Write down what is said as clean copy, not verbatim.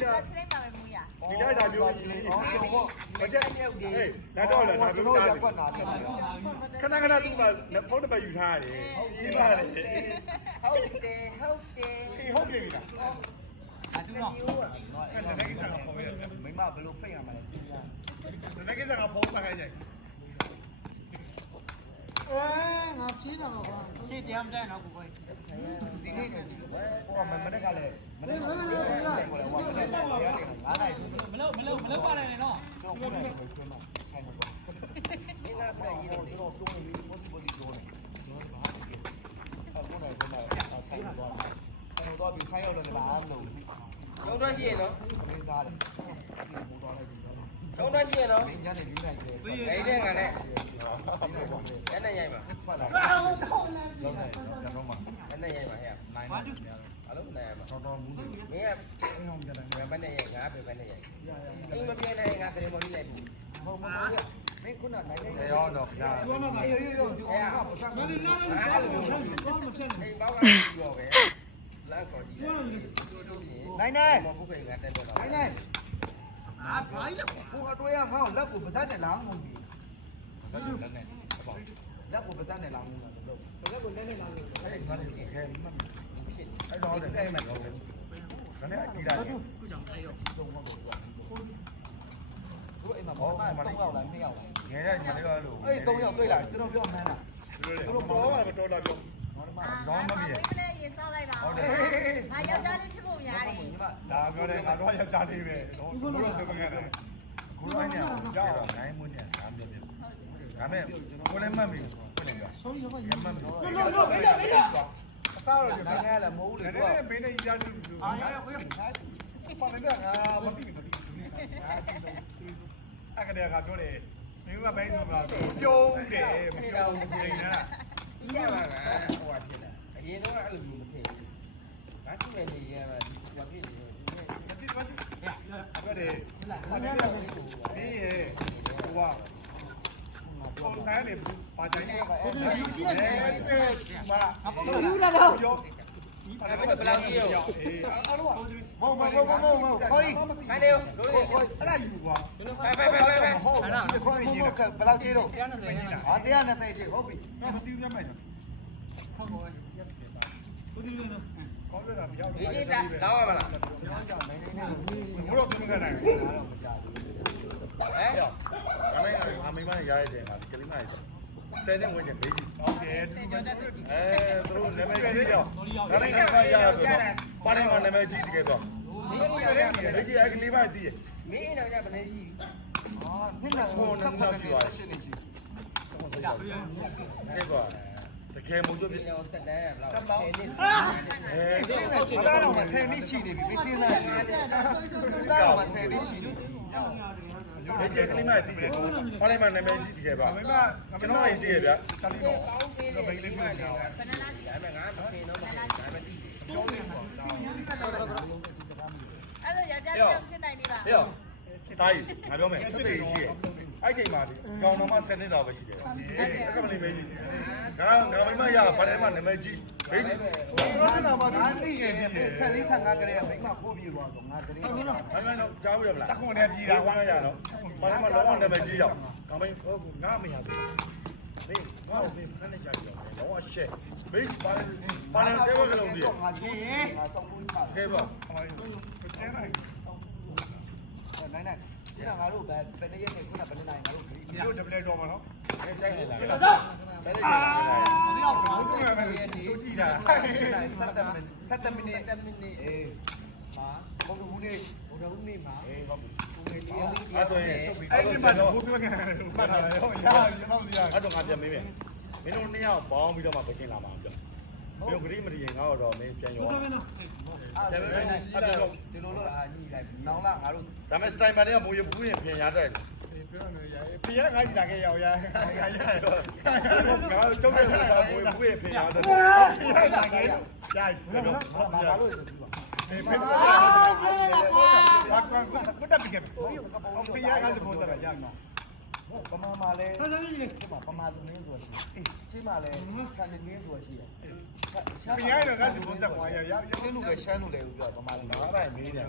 ဒီလိုက်တာမျိုးကြီးလေဘာကြက်ဟေးဒါတော့လားဒါတို့တာခဏခဏသူ့မှာဖုန်းတစ်ပတ်ယူထားရတယ်ကြီးပါတယ်ဟုတ်ပြီလားအတူတော့အဲ့ဒါကိစ္စကပေါ်ရတယ်မိမဘယ်လိုဖိတ်ရမှာလဲစဉ်းစားဒါကိစ္စကဖုန်းပတ်ခိုင်းကြငါဖြေးတာတော့ကွာ ရှင်းတရားမတိုင်းတော့ကိုကိုဒီနေ့နေဟိုမနေ့ကလည်းမနေ့ကလည်းဟိုမနေ့ကတရားတယ်9နိုင်မလို့ပါတယ်နော်တော့ကိုယ်ကကိုဆွဲမှာဆိုင်တော့ဒီကပြည့်ရည်တော့တုံးနေပြီပို့တော့တယ်ကိုယ်ကဆိုင်တော့ဆိုင်တော့ပြီးဆိုင်ရောက်တယ်ဘာလို့ကျောင်းသားရှိရနော်မင်းသားတယ်ဟိုတော့လိုက်ပြီးတော့ ကျောင်းသားရှိရနော်ညနေ4နိုင်တယ်ဒိုင်တဲ့ငါနဲ့အဲ့နဲ့ရိုက်ပါ ထွက်လာလုံးနေကျွန်တော်မှ အဲ့နဲ့ရိုက်ပါဟဲ့နိုင်တယ်အလုံးနိုင်ပါ တော်တော်မူးတယ်မင်းကအိမ်အောင်ကြတယ် ဘယ်နဲ့ရိုက်ငါဘယ်နဲ့ရိုက်အိမ်မပြေနိုင်ငါကလေးမလေးလိုက်ဘူး မဟုတ်မဟုတ်မင်းခုနနိုင်နေရောတော့ဗျာပြောမှာအေးအေးရောဒီကပတ်စံမင်းလည်းလည်းကောင်းလို့ကောင်းမဖြစ်နေအိမ်ပေါက်ကပြောပဲလမ်းကော်ကြီးနိုင်နေမဟုတ်ခင်ငါတက်တော့နိုင်နေအာဘာလဲကိုအတွေ့ရဟောလက်ကိုပါစနဲ့လောင်းမှုပြီလက်နဲ့လက်ကိုပါစနဲ့လောင်းမှုလားတော့လက်ကိုလက်နဲ့လောင်းလို့အဲ့ဒါလည်းခဲမှတ်အဲ့တော့လည်းအဲ့မှာတော့ဒါနဲ့အကြည့်လိုက်ခုကြောင့်အဲ့ရောသုံးမဟုတ်ဘူးတို့အိမ်မှာဘာမှ3ယောက်လား2ယောက်လားငယ်တဲ့ညီမလေးကအဲ့လိုအဲ့3ယောက်တွေ့လာကျွန်တော်ပြောမှန်းတာသူတို့ဘောကမတော်တာပြောရောင်းမမြင်ဟုတ်တယ်ရင်စောက်လိုက်ပါဟုတ်တယ်ငါယောက်ျားလေးဖြစ်ဖို့များတယ်ဒါပြောတယ်ငါတော့ယောက်ျားလေးပဲဘုလို့ပြောခဲ့တယ်ခုတိုင်းเนี่ยကြောက်နိုင်မှုเนี่ยဒါမျိုးမျိုးဒါမဲ့ကိုလည်းမှတ်ပြီကိုလည်းပြော sorry ဘာမှတ်ပြီနော်အစားတော့နိုင်ရတယ်မဟုတ်ဘူးလေ နည်းနည်းဘေးနဲ့ကြားစုအာရခွေးပါမင်းကငါမသိဘူးအဲ့ကတည်းကပြောတယ်မင်းကဘယ်လိုလဲပြုံးတယ်မပြုံးဘူးနေလား ရပါကဟိုဟာဖြစ်လာအရင်တော့အဲ့လိုမျိုးမဖြစ်ဘူးငါသူ့ရဲ့နေရမှာဘာဖြစ်နေလဲမသိဘူးဟုတ်တယ်ဟုတ်တယ်ဒီရဲ့ဟိုကပုံစံနေပါတိုင်းနေပါအဲ့ဒါယူကြည့်ရတယ်မာယူလာတော့ရောအဲ့ဒါဘယ်လောက်ကြီးရောအေးအားလုံးကမဟုတ်ခေါင်းခိုင်းတယ်လို့လေ အဲ့ဒါယူကွာပဲဟုတ်အဲ့ဒါခေါင်းကြီးတော့ဘယ်လောက်ကြီးတော့120ဟာ120ကြီးဟုတ်ပြီမသိဘူးညမိုက်တော့ ဟုတ်ပါဘူးကိုဒီလိုနော် ကောင်းရတာမရောက်ဒီနေ့လာပါမလား ကျွန်တော်ကြောင့်နိုင်နေနေဘိုးတော့သူမကနိုင် တော့မကြဘူး ဟမ်အမေမရရတဲ့ဟာကလေးမရဆယ်နဲ့ဝင်ကြဘေးကြီးဟုတ်တယ်သူတို့နာမည်ကြီးတော့ဒါနဲ့ကရရဆိုတော့ပါနေမှာနာမည်ကြီးတကယ်တော့ဘေးကြီးအကလေးမတည်ရ မင်းအိမ်တော်ကြဗနေကြီး ဟာနှစ်နဲ့ဟိုနှစ်နဲ့ရှင်းနေရှိ ခဲ့ပါတကယ်မို့တို့ အိမ်တော်တက်တန်းရဘလောက်10နှစ်ဘာတော့မှ10နှစ်ရှိနေပြီစဉ်းစားကြည့်တော့မှ10နှစ်ရှိနေဘေးကြီးကလေးမတည်ရပါနေမှာနာမည်ကြီးတကယ်ပါကျွန်တော်အိမ်တည်ရဗျာတလီတော့ဘေးလေးပြောနေတာ ဘယ်နှလားဒါပေမဲ့ငါမသိတော့မသိဒါပေမဲ့သိတယ်ကျောင်းလေးမှာအဲ့လိုယောက်ျားလေးဖြစ်နိုင်ပြီလားဟေ့တားကြီးငါပြောမယ်ချက်သေးရှိရဲ့အဲ့ချိန်မှာကောင်တော်မှ10နှစ်လောက်ပဲရှိတယ်အဲ့ကမလေးမေးကြီးငါမိမရဗတယ်မှနာမည်ကြီးဘေးကြီးဘာနာမကြီးသိရင်14 15ကလေးကမိမပို့ပြီးသွားတော့ငါတရင်ဟုတ်နော်အဲ့လိုကြားဘူးရမလားစကွန်နဲ့ပြည်တာဝမ်းရတော့ဘာလဲမလောအောင်နာမည်ကြီးရောက်ကောင်မင်းငါမရဘူးဘေးငါ့ကိုခဏနေကြည့်တော့လောအရှက်ဘေးပါလဲတဲဘကလုံးကြီးငါကြီးရင်ငါစောင်းလို့ပါ ကဲပါနိုင်နိုင်ဒီကငါတို့ပဲဘယ်နေ့ရက်နေခုနဘယ်နေ့နိုင်ငါတို့ခရီးဒီလိုဒပလက်တော်မှာနော်အဲကြိုက်နေလားဘယ်လိုဘယ်လိုကြည့်တာ7မိနစ်အေးဟာဘုံဘူးနေမှာအေးဟုတ်ပြီဘုံနေတရားလေးအဲ့ဆိုရင်အဲ့ဒီမှာဘိုးပြောနေတယ်မှတ်ထားတယ်ဟုတ်ရရတော့ရအဲ့တော့ငါပြန်မေးမယ်မင်းတို့နှစ်ယောက်ပေါင်းပြီးတော့မှပချင်းလာမှာပြောမင်းဂရိမတည်ရင်ငါတော့မင်းပြန်ရောအဲ့တော့ဒီလိုလို့အာညီလိုက်နောင်လာငါတို့ဒါမဲ့စတိုင်ပါတွေကမိုးရဘူးရင်ပြင်ရတဲ့ပြောနေရပြင်ရငါကြည့်လာခဲ့ရောက်ရငါကျုပ်ရဲ့ဘာမိုးဘူးရင်ပြင်ရတယ်လာခဲ့ရဘယ်လိုဘာလို့ဆိုပြီးပါဒီမဲ့ဘာကတက်ပြီးခဲ့ပြင်ရကလည်းပေါ်တာရမှာပမာမှာလဲပမာသူမင်းဆိုရှိရှင်းမှာလဲဆန်နေမင်းဆိုရှိရပြင်ရတော့ကဒီပေါ်တက်သွားရရှင်းလို့လဲရှမ်းလို့လဲပြောပမာလည်းအားရမေးတယ်